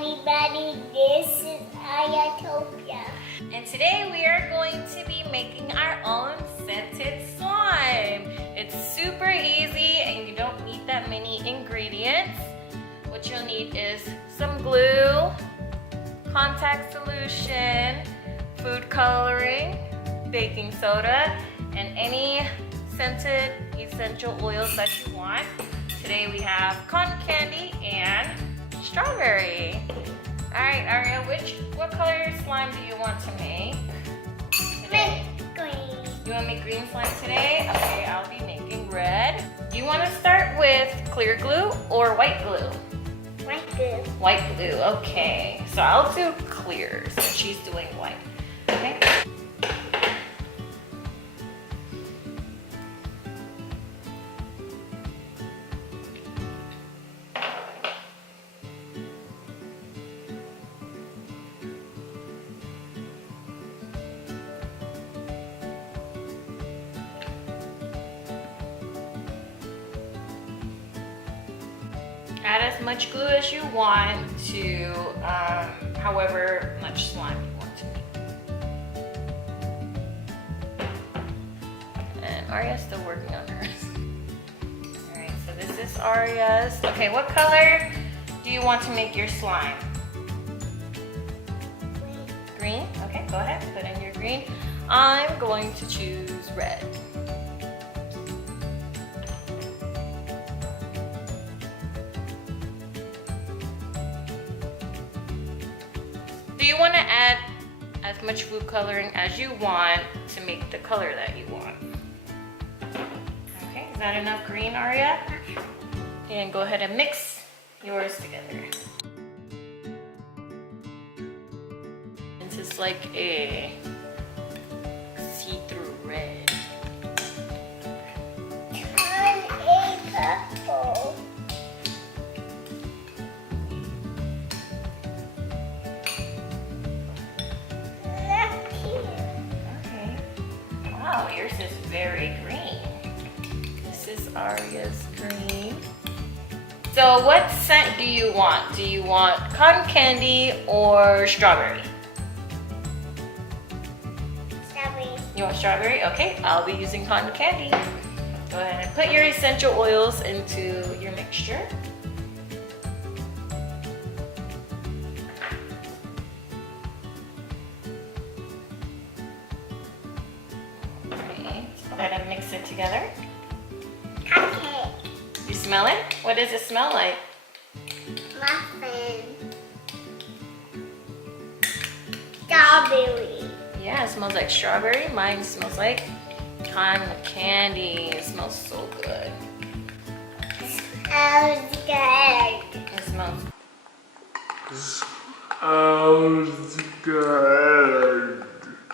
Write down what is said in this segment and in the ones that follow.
everybody, this is Ayatopia. And today we are going to be making our own scented slime. It's super easy and you don't need that many ingredients. What you'll need is some glue, contact solution, food coloring, baking soda, and any scented essential oils that you want. Today we have cotton candy and strawberry. All right, Aria, what color slime do you want to make today? Green. You want to make green slime today? Okay, I'll be making red. Do you want to start with clear glue or white glue? White glue. White glue, okay. So I'll do clear since she's doing white, okay? Add as much glue as you want to however much slime you want to make. And Aria's still working on hers. Alright, so this is Aria's. Okay, what color do you want to make your slime? Green? Okay, go ahead, put in your green. I'm going to choose red. So you want to add as much food coloring as you want to make the color that you want. Okay, is that enough green, Aria? And go ahead and mix yours together. This is like a see-through red. Turn a purple. Wow, yours is very green. This is Aria's green. So what scent do you want? Do you want cotton candy or strawberry? Strawberry. You want strawberry? Okay, I'll be using cotton candy. Go ahead and put your essential oils into your mixture. Go ahead and mix it together. Cupcake. You smell it? What does it smell like? Muffin. Strawberry. Yeah, it smells like strawberry. Mine smells like cotton candy. It smells so good. Smells good. It smells Smells good.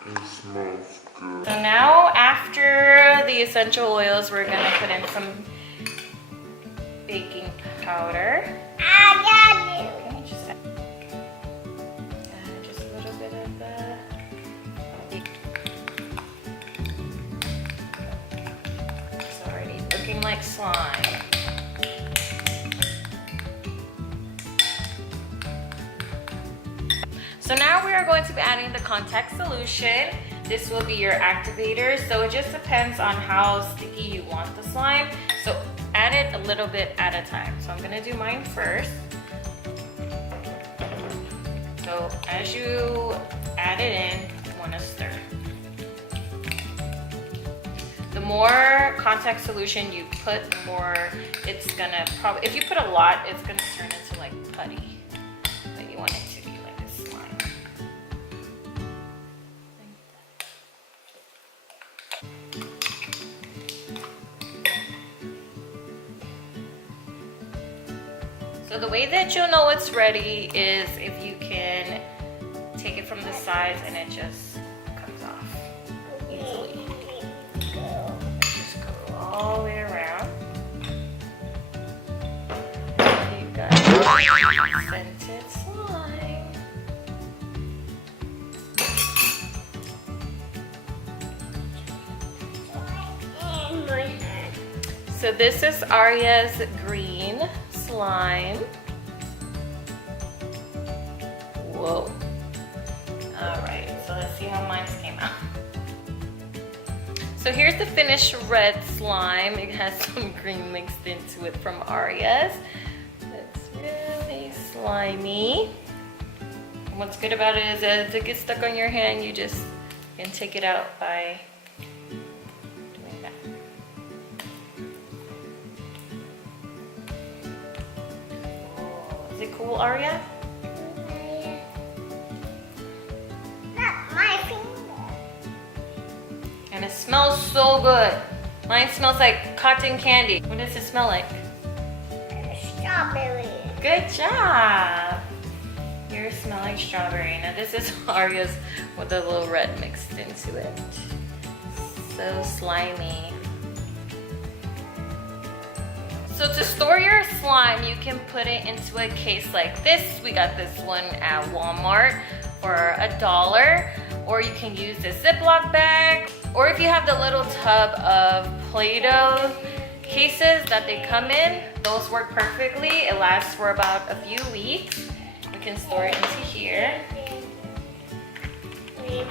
It smells good. So now after the essential oils, we're gonna put in some baking powder. I got you. Okay, just add just a little bit of the it's already looking like slime. So now we are going to be adding the contact solution. This will be your activator, so it just depends on how sticky you want the slime. So add it a little bit at a time. So I'm gonna do mine first. So as you add it in, you wanna stir. The more contact solution you put, the more it's gonna probably, if you put a lot, it's gonna turn into like putty. But you want it to be like a slime. So the way that you'll know it's ready is if you can take it from the sides and it just comes off easily. Just go all the way around. You got scented slime. So this is Aria's green slime. whoa. All right, so let's see how mine came out. So here's the finished red slime. It has some green mixed into it from Aria's. It's really slimy. And what's good about it is that if it gets stuck on your hand, you just can take it out by doing that. Is it cool, Aria? Not my finger. And it smells so good. Mine smells like cotton candy. What does it smell like? Strawberry. Good job. Yours smell like strawberry. Now this is Aria's with a little red mixed into it. So slimy. So to store your slime, you can put it into a case like this. We got this one at Walmart for $1. Or you can use a Ziploc bag. Or if you have the little tub of Play-Doh cases that they come in, those work perfectly. It lasts for about a few weeks. You can store it into here. It's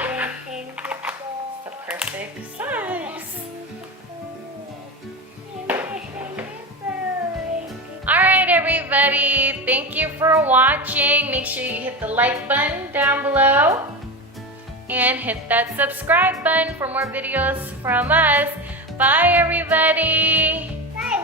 the perfect size. Alright everybody, thank you for watching. Make sure you hit the like button down below. And hit that subscribe button for more videos from us. Bye everybody. Bye,